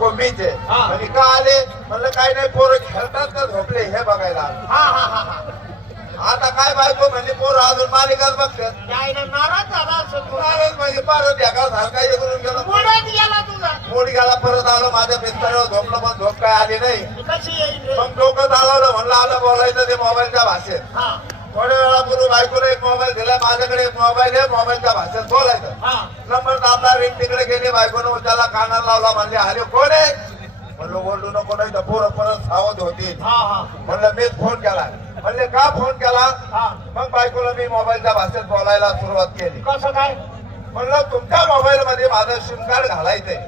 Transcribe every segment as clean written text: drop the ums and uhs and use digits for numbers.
नको मीच आहे. म्हणजे का आले म्हणलं काही नाही पोरं खेळतात का झोपले हे बघायला. आता काय बायको म्हणजे पोरं अजून मालिकाच बघतात. नाराज झाला असं नाराज म्हणजे पार ढेका सारखा हे करून गेला. गेला तुझा मोड गेला. परत आलो माझ्या बिस्तरावर झोपलं पण झोप काय आली नाही. कशी येईल मग डोकं चालवलं म्हणलं आलं बोलायचं ते मोबाईलच्या भाषेत. थोड्या वेळापूर्वी बायकोला एक मोबाईल दिला माझ्याकडे एक मोबाईल आहे मोबाईलच्या भाषेत बोलायचं. नंबर दाबला रिंग तिकडे गेली बायकोनं त्याला कानाला लावला म्हणजे अरे कोण आहे म्हणलं ओरडू नको नाही तर पोरं परत सावध होतील. म्हणलं मीच फोन केला. म्हणले का फोन केला. मग बायकोला मी मोबाईलच्या भाषेत बोलायला सुरुवात केली. कसं काय म्हणलं तुमच्या मोबाईल मध्ये माझं सिम कार्ड घालायचंय.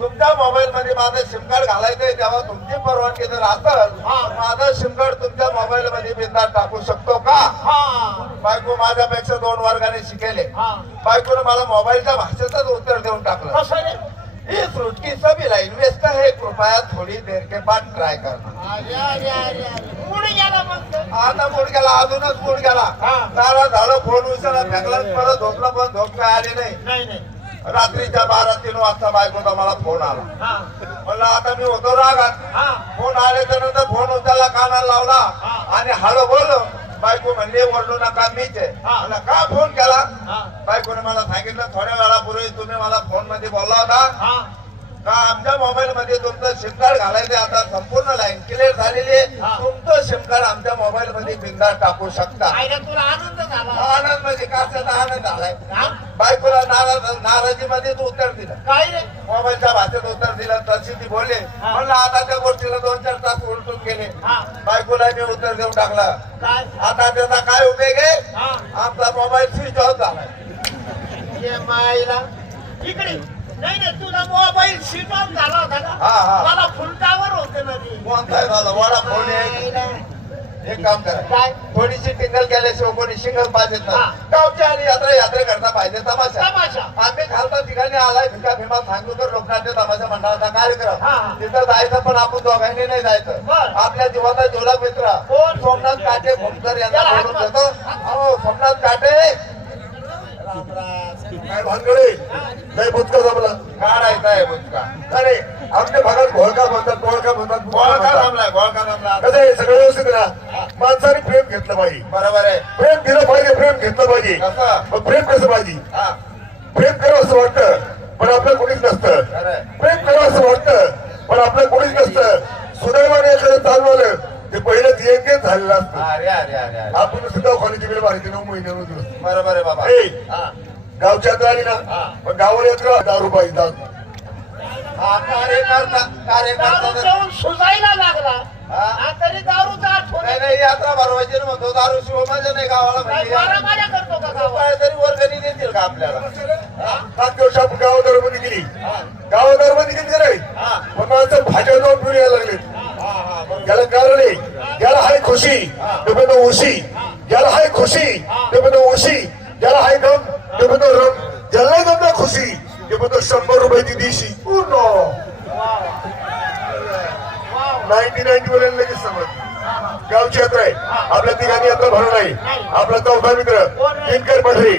तुमच्या मोबाईल मध्ये माझं सिम कार्ड घालायचंय तेव्हा तुमची परवानगी जर असेल माझं सिम कार्ड तुमच्या मोबाईल मध्ये बिंदास टाकू शकतो का. बायको माझ्यापेक्षा 2 वर्गाने शिकेले. बायकोने मला मोबाईलच्या भाषेतच उत्तर देऊन टाकलं. इस रूट की सभी लाइन व्यस्त है कृपया थोड़ी देर के बाद ट्राय करना. आता मूड गेला अजूनच मूड गेला. नाराज झालं फोन उचलला फेकला परत झोपला पण झोप काय आली नाही. रात्रीच्या 12-3 वाजता बायकोचा मला फोन आला. म्हणलं आता मी होतो रागात. फोन आल्याच्या नंतर फोन उचलला कानाला लावला आणि हळू बोललो. बायको म्हणले ओरडू नका मीच आहे. मला का फोन केला. बायकोने मला सांगितलं थोड्या वेळापूर्वी तुम्ही मला फोन मध्ये बोलला होता का आमच्या मोबाईल मध्ये तुमचं सिम कार्ड घालायचं. आता संपूर्ण लाईन क्लिअर झालेली आहे. तुमचं सिम कार्ड आमच्या मोबाईल मध्ये बिंदास टाकू शकता. तुला आनंद झाला. आनंद म्हणजे कशाचा आनंद झालाय. बायकोला नाराजी मध्ये तू उत्तर दिलं. काय रे मोबाईलच्या भाषेत उत्तर दिलं तशी ती बोलले. म्हणलं आता त्या गोष्टीला 2-4 तास उलटून गेले. बायकोला मी उत्तर देऊन टाकलं. आता त्याचा काय उपयोग आहे. आमचा मोबाईल स्विच ऑफ झालाय. माईला इकडे नाही नाही तुझा मोबाईल स्विच ऑफ झाला होता का. मला फुलटावर होते ना रे. कोणता झाला वडा फोन एक काम करा थोडीशी टिंगल केल्याशिवाय कोणी शिंगल पाहिजेत ना. गावची आणि यात्रेकरता पाहिजे तमाशा. आम्ही खालता ठिकाणी आलाय भिका भीमा सांगू तर लोकनाट्य तमाशा मंडळाचा कार्यक्रम. तिथं जायचं पण आपण दोघांनी नाही जायचं. आपल्या जीवाचा जोला मित्र सोमनाथ काटे भोमकर यांना बोलून देतो. हो सोमनाथ काटे काय भानगडे नाही बुचका जमला काढायचा आहे बुचका. अरे आमच्या भागात घोळका म्हणतात घोळका म्हणतात गोळका जमलाय गोळका जमला. कसं आहे सगळं व्यवस्थित ना. माणसाने प्रेम घेतलं पाहिजे. बरोबर आहे. प्रेम दिलं पाहिजे प्रेम घेतलं पाहिजे. कसं मग प्रेम कसं पाहिजे. प्रेम करावं असं वाटतं पण आपलं कोणीच नसतं. प्रेम करावं असं वाटतं पण आपलं कोणीच नसतं. सुदैवाने एखादं चालवलं ते पहिलं एंगेज झालेलं असतं. अरे अरे अरे आपण सुद्धा खाण्याची वेळ माहिती 9 महिन्यानं दिवस. बरोबर आहे बाबा. गावच्या यात्रा आली ना पण गावाला यात्रा दारू पाहिजे दारू. कार्यकर्ता जाऊन सुजायला लागला तरी दारूचा आठवण नाही यात्रा भरवायची ना म्हणतो दारू शिव माझ्या नाही गावाला म्हणजे मारामाऱ्या करतो का गावात. तरी वर्गणी देतील का आपल्याला. 7 वर्ष आपण गावादारमध्ये गेली गावादारमध्ये गेली रे पण माणसं भाज्या जाऊन पिऊन यायला लागले. ज्याला कारण आहे ज्याला हाय खुशी ते पण उशी. ज्याला हाय खुशी ते पण उशी. ज्याला हाय गम ते पण रम. ज्याला गम ना खुशी ते पण 100 रुपयाची दिशी. 90 वाल्यांना लगेच समज गावची यात्रा आहे. आपल्या ठिकाणी यात्रा भरणार आहे. आपला चौथा मित्र दिनकर पठरे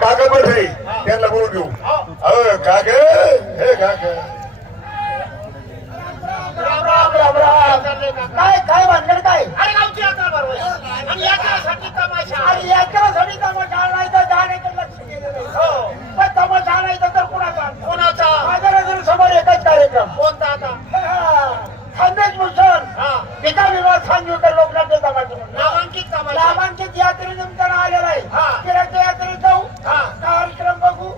काका पठरे त्यांना बोलून घेऊ. काक हे काक काय काय भानगड काय. अरे गावची यात्रा भरवायची आणि यात्रेसाठी तमाशा. आणि यात्रेसाठी तमाशा नाही तर जाण्याचं लक्ष गेलं नाही. हो पण तमाशा नाही तर कुणाचा कोणाचा. माझ्या नजरेसमोर एकच कार्यक्रम. कोणता आता खानदेश भूषण पिता विवाह सांगीकर लोकनाट्य तमाशा नामांकित यात्रेनिमित्तानं आलेला आहे. यात्रेत जाऊ कार्यक्रम बघू